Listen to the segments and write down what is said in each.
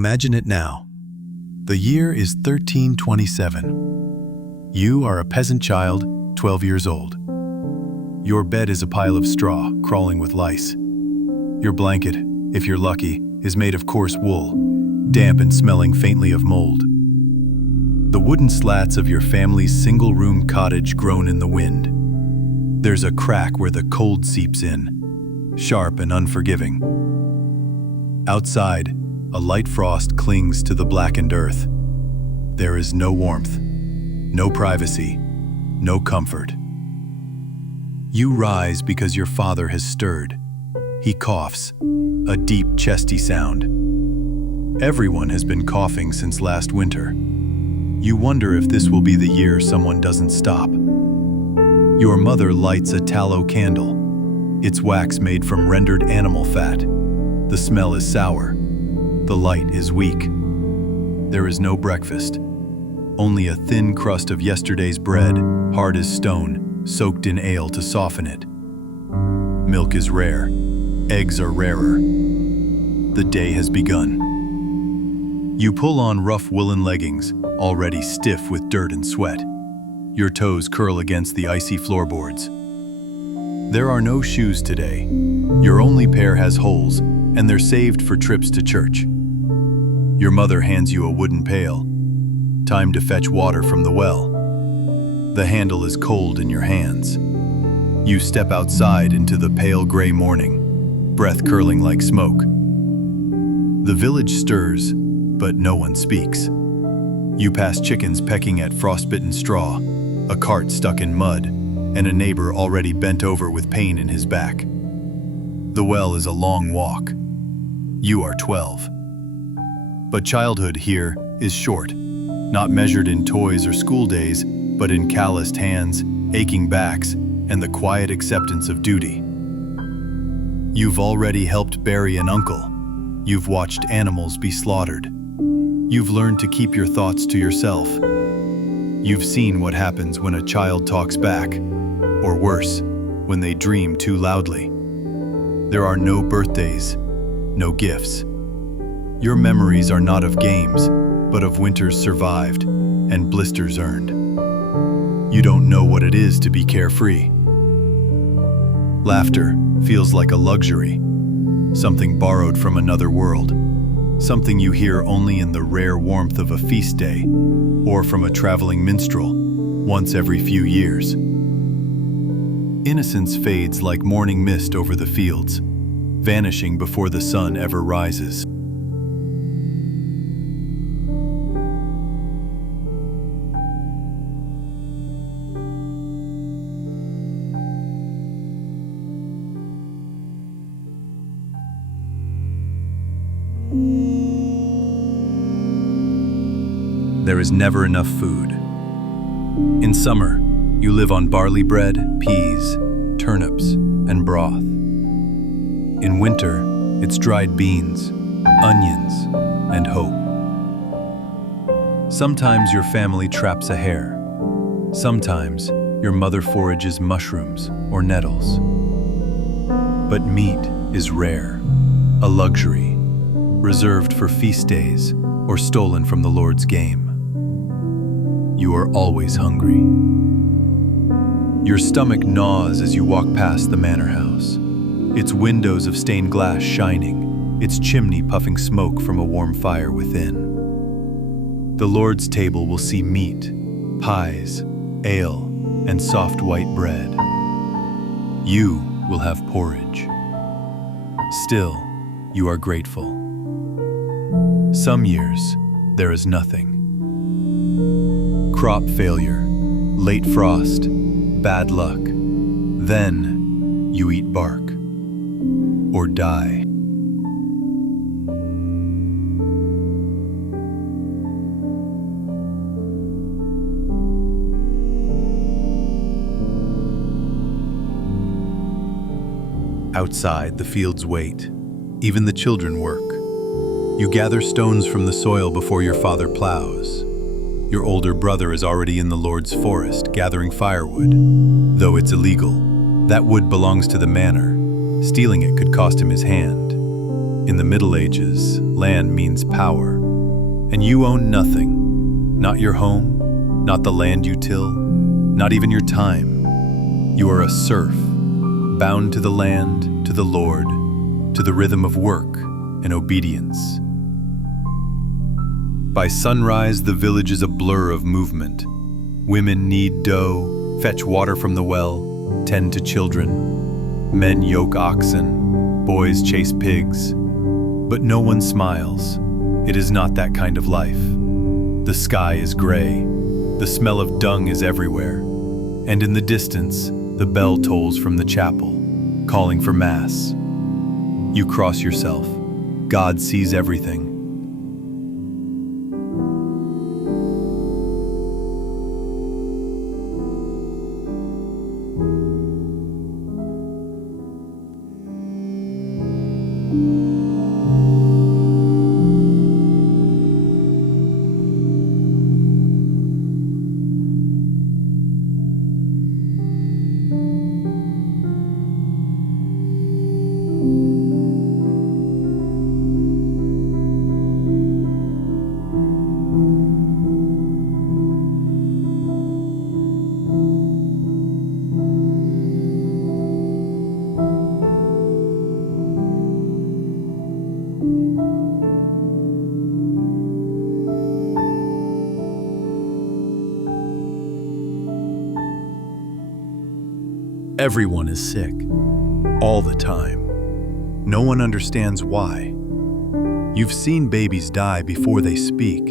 Imagine it now. The year is 1327. You are a peasant child, 12 years old. Your bed is a pile of straw, crawling with lice. Your blanket, if you're lucky, is made of coarse wool, damp and smelling faintly of mold. The wooden slats of your family's single-room cottage groan in the wind. There's a crack where the cold seeps in, sharp and unforgiving. Outside, a light frost clings to the blackened earth. There is no warmth, no privacy, no comfort. You rise because your father has stirred. He coughs, a deep, chesty sound. Everyone has been coughing since last winter. You wonder if this will be the year someone doesn't stop. Your mother lights a tallow candle. It's wax made from rendered animal fat. The smell is sour. The light is weak. There is no breakfast. Only a thin crust of yesterday's bread, hard as stone, soaked in ale to soften it. Milk is rare. Eggs are rarer. The day has begun. You pull on rough woolen leggings, already stiff with dirt and sweat. Your toes curl against the icy floorboards. There are no shoes today. Your only pair has holes, and they're saved for trips to church. Your mother hands you a wooden pail. Time to fetch water from the well. The handle is cold in your hands. You step outside into the pale gray morning, breath curling like smoke. The village stirs, but no one speaks. You pass chickens pecking at frostbitten straw, a cart stuck in mud, and a neighbor already bent over with pain in his back. The well is a long walk. You are 12. But childhood here is short, not measured in toys or school days, but in calloused hands, aching backs, and the quiet acceptance of duty. You've already helped bury an uncle. You've watched animals be slaughtered. You've learned to keep your thoughts to yourself. You've seen what happens when a child talks back, or worse, when they dream too loudly. There are no birthdays, no gifts. Your memories are not of games, but of winters survived and blisters earned. You don't know what it is to be carefree. Laughter feels like a luxury, something borrowed from another world, something you hear only in the rare warmth of a feast day or from a traveling minstrel once every few years. Innocence fades like morning mist over the fields, vanishing before the sun ever rises. There is never enough food. In summer, you live on barley bread, peas, turnips, and broth. In winter, it's dried beans, onions, and hope. Sometimes your family traps a hare. Sometimes your mother forages mushrooms or nettles. But meat is rare, a luxury, reserved for feast days or stolen from the Lord's game. You are always hungry. Your stomach gnaws as you walk past the manor house, its windows of stained glass shining, its chimney puffing smoke from a warm fire within. The Lord's table will see meat, pies, ale, and soft white bread. You will have porridge. Still, you are grateful. Some years, there is nothing. Crop failure, late frost, bad luck. Then you eat bark or die. Outside, the fields wait. Even the children work. You gather stones from the soil before your father plows. Your older brother is already in the Lord's forest, gathering firewood. Though it's illegal, that wood belongs to the manor. Stealing it could cost him his hand. In the Middle Ages, land means power, and you own nothing. Not your home, not the land you till, not even your time. You are a serf, bound to the land, to the Lord, to the rhythm of work and obedience. By sunrise, the village is a blur of movement. Women knead dough, fetch water from the well, tend to children. Men yoke oxen, boys chase pigs. But no one smiles. It is not that kind of life. The sky is gray. The smell of dung is everywhere. And in the distance, the bell tolls from the chapel, calling for mass. You cross yourself. God sees everything. Everyone is sick, all the time. No one understands why. You've seen babies die before they speak.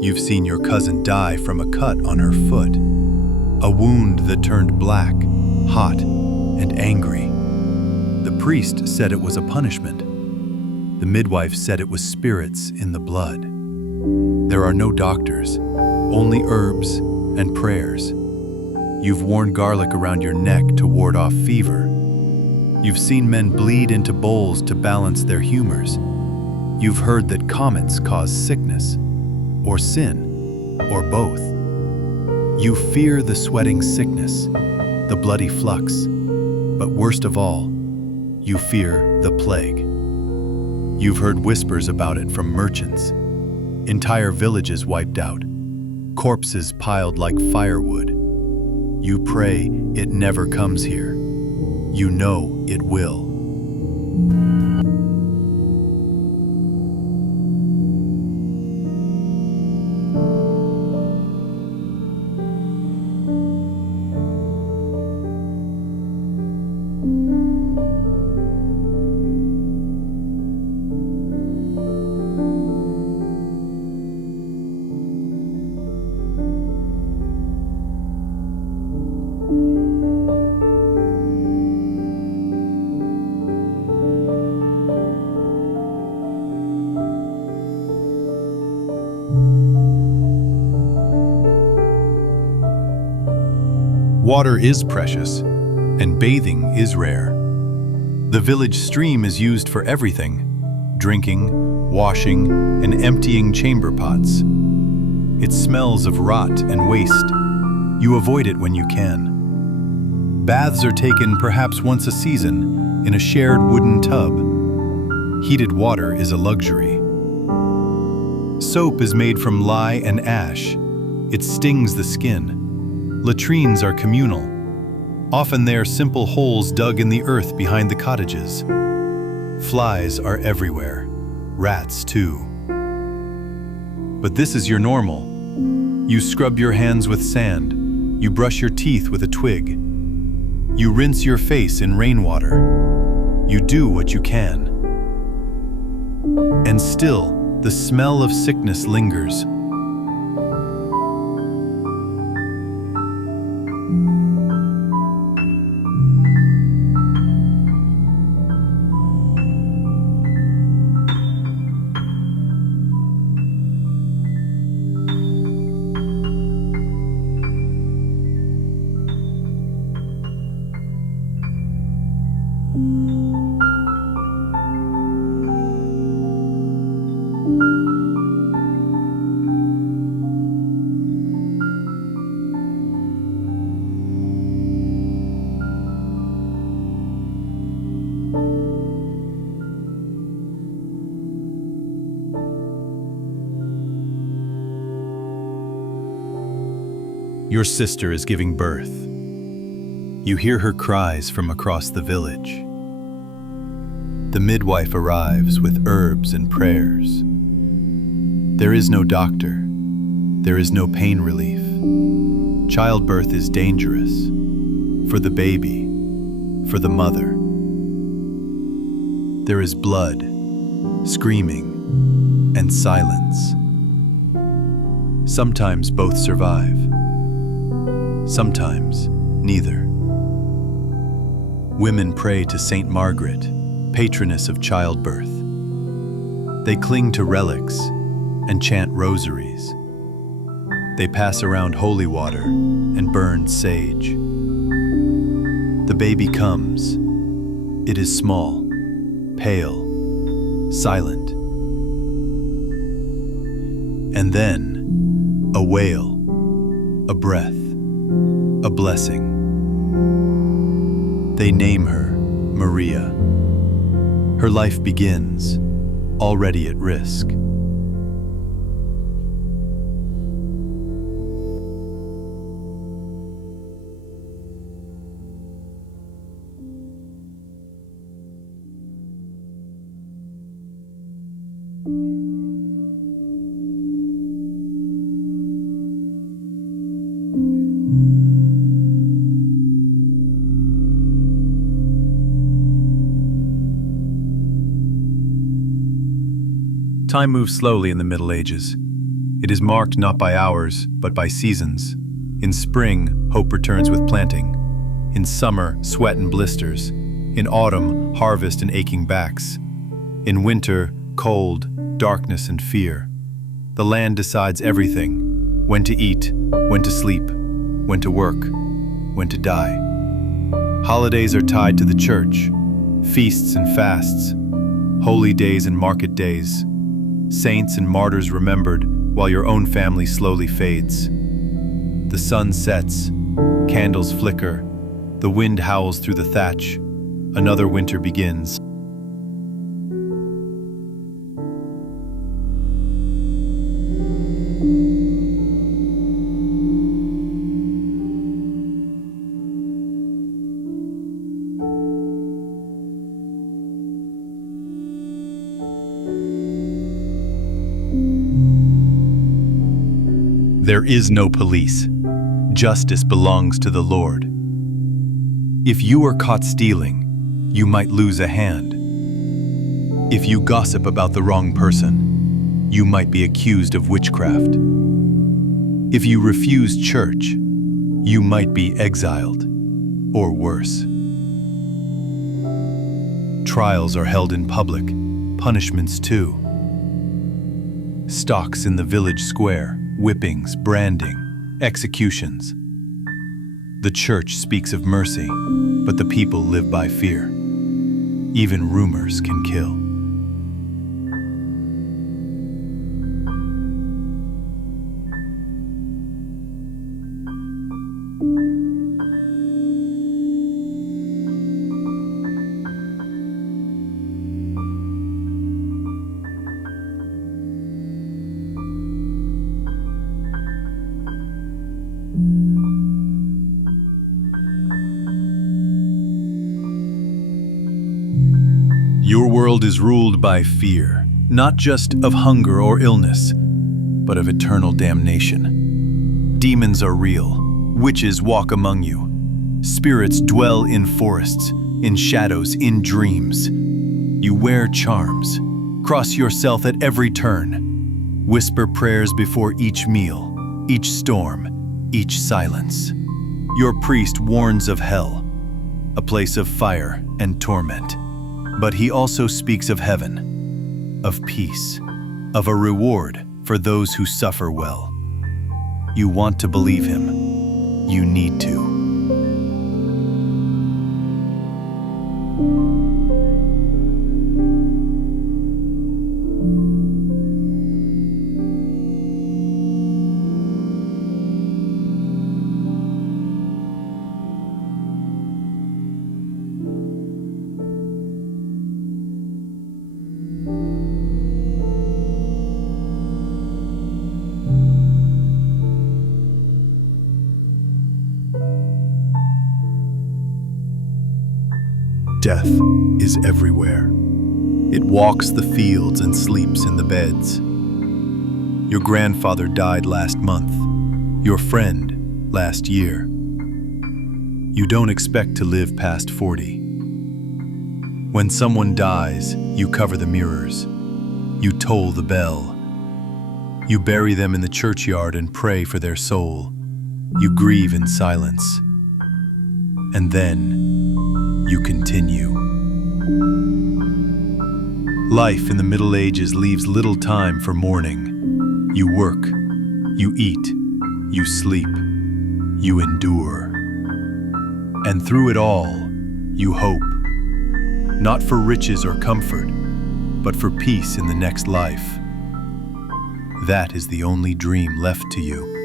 You've seen your cousin die from a cut on her foot, a wound that turned black, hot, and angry. The priest said it was a punishment. The midwife said it was spirits in the blood. There are no doctors, only herbs and prayers. You've worn garlic around your neck to ward off fever. You've seen men bleed into bowls to balance their humors. You've heard that comets cause sickness, or sin, or both. You fear the sweating sickness, the bloody flux, but worst of all, you fear the plague. You've heard whispers about it from merchants. Entire villages wiped out, corpses piled like firewood. You pray it never comes here. You know it will. Water is precious, and bathing is rare. The village stream is used for everything: drinking, washing, and emptying chamber pots. It smells of rot and waste. You avoid it when you can. Baths are taken perhaps once a season in a shared wooden tub. Heated water is a luxury. Soap is made from lye and ash. It stings the skin. Latrines are communal. Often they are simple holes dug in the earth behind the cottages. Flies are everywhere, rats too. But this is your normal. You scrub your hands with sand. You brush your teeth with a twig. You rinse your face in rainwater. You do what you can. And still, the smell of sickness lingers. Your sister is giving birth. You hear her cries from across the village. The midwife arrives with herbs and prayers. There is no doctor. There is no pain relief. Childbirth is dangerous for the baby, for the mother. There is blood, screaming, and silence. Sometimes both survive. Sometimes neither. Women pray to Saint Margaret, patroness of childbirth. They cling to relics and chant rosaries. They pass around holy water and burn sage. The baby comes. It is small, pale, silent. And then, a wail, a breath, a blessing. They name her Maria. Her life begins, already at risk. Time moves slowly in the Middle Ages. It is marked not by hours, but by seasons. In spring, hope returns with planting. In summer, sweat and blisters. In autumn, harvest and aching backs. In winter, cold, darkness and fear. The land decides everything: when to eat, when to sleep, when to work, when to die. Holidays are tied to the church, feasts and fasts, holy days and market days. Saints and martyrs remembered while your own family slowly fades. The sun sets, candles flicker, the wind howls through the thatch. Another winter begins. There is no police. Justice belongs to the Lord. If you are caught stealing, you might lose a hand. If you gossip about the wrong person, you might be accused of witchcraft. If you refuse church, you might be exiled, or worse. Trials are held in public, punishments too. Stocks in the village square, whippings, branding, executions. The church speaks of mercy, but the people live by fear. Even rumors can kill. Your world is ruled by fear, not just of hunger or illness, but of eternal damnation. Demons are real. Witches walk among you. Spirits dwell in forests, in shadows, in dreams. You wear charms. Cross yourself at every turn. Whisper prayers before each meal, each storm, each silence. Your priest warns of hell, a place of fire and torment. But he also speaks of heaven, of peace, of a reward for those who suffer well. You want to believe him. You need to. Death is everywhere. It walks the fields and sleeps in the beds. Your grandfather died last month, your friend last year. You don't expect to live past 40. When someone dies, you cover the mirrors. You toll the bell. You bury them in the churchyard and pray for their soul. You grieve in silence. And then you continue. Life in the Middle Ages leaves little time for mourning. You work, you eat, you sleep, you endure. And through it all, you hope. Not for riches or comfort, but for peace in the next life. That is the only dream left to you.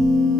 you.